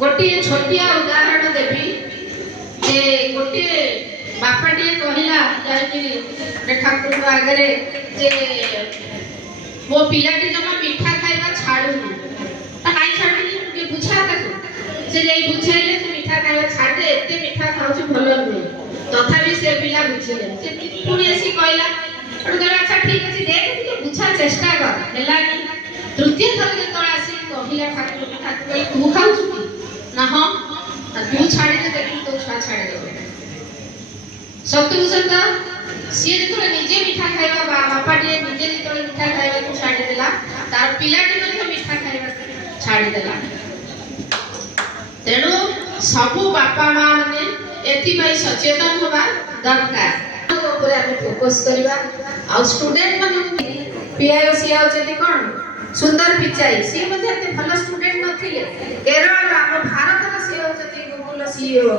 गोटे छोटिया उदाहरण देवी जे गोटे बापाटे कहला ठाकुर आगे जे मो पिलाटी जमा मीठा खाइबा छाड़ू कहीं छाड़ी बुझा से बुझेले से मीठा खाइबा छाड़ दे एते मीठा खाऊ भल नुहे तथापि से पिला बुझिले से पुणी आसी कहला अच्छा ठीक अच्छे देख तू बुझा चेष्टा कर है तृतीय थर जो आसी कहला ठाकुर ठाकुर तू खाऊ ना हाँ तू छाड़ी दे देख तो छुआ छाड़ी दे सत्य सत सी जो निजे मीठा खाइबा बापाटे निजे जो मीठा खाइबा को छाड़ी देला तार पिलाटी मध्ये मीठा खाइबा छाड़ी देला तेणु सबु बापा मां ने एथि पई सचेतन होबा दरकार ऊपर हम फोकस करबा आ स्टूडेंट मन पीआईओ सीआईओ चली कोन सुंदर पिचाई सी मध्ये एते भलो स्टूडेंट नथिले केरल हम भारत रा सीईओ चली गुगल सीईओ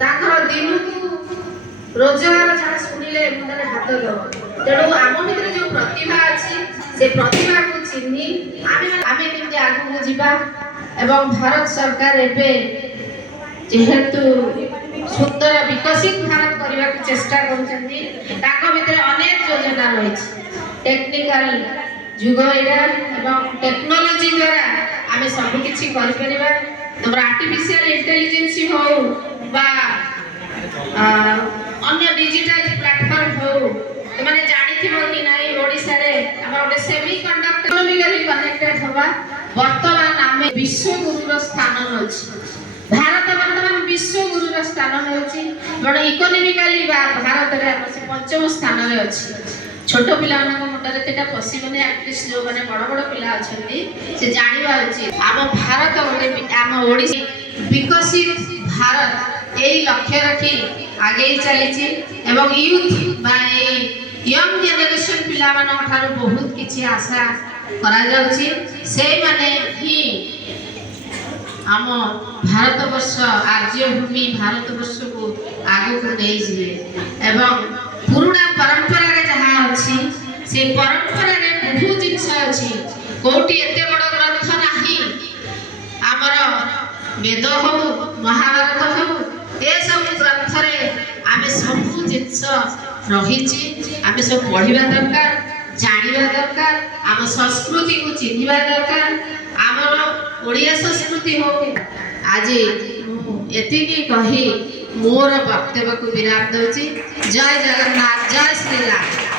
ताकर दिन को रोजगार जहाँ शुणिले मुंडे हाथ दब तेणु आम भर जो प्रतिभा अच्छी से प्रतिभा को चिन्ही आम केमती आगू जीवा एवं भारत सरकार एवं जेहेतु सुंदर विकसित भारत करने को चेष्टा कर अनेक योजना रही टेक्निकल जुग एवं टेक्नोलोजी द्वारा आम सबकि तुम आर्टिफिशियल इंटेलिजेंस हो बा अन्य डिजिटल प्लेटफॉर्म हो माने जानिथिबो कि नाही ओडिसा रे हम ओडे सेमीकंडक्टर इकोनॉमिकली कनेक्टेड होबा वर्तमान आमे विश्व गुरु स्थान अछि भारत वर्तमान विश्व गुरु स्थान अछि बड इकोनॉमिकली भारत रे हम से पंचम स्थान रे अछि छोट पिला मानक मुंडरे तेटा पसिबने एटलिस्ट जो माने बड़ बड़ पिला अछंती से जानिबा उचित आम भारत ओडे आम ओडिसा विकसित भारत यही लक्ष्य रखी आगे चली एवं यूथ यंग जेनरेशन पिला मानक ठारू बहुत किछि आशा करा जाउछि से माने ही आम भारतवर्ष आर्यभूमि भारतवर्ष को आगु को ले जिवे एवं पुराना परंपरा रे जहाँ अछि से परंपरा रे बहुत जिंस अछि कोठी एते बड़ ग्रंथ नाही हमर वेद हो महाभारत हो ए सब ग्रंथ रे आमे सब जिंस रही आमे सब पढ़िबा दरकार जानिबा दरकार आम संस्कृति को चिन्हिबा दरकार आमर ओडिया संस्कृति हो आज एतिकी कही मोर वक्तव्य को विराम दउची जय जगन्नाथ जय श्री राम।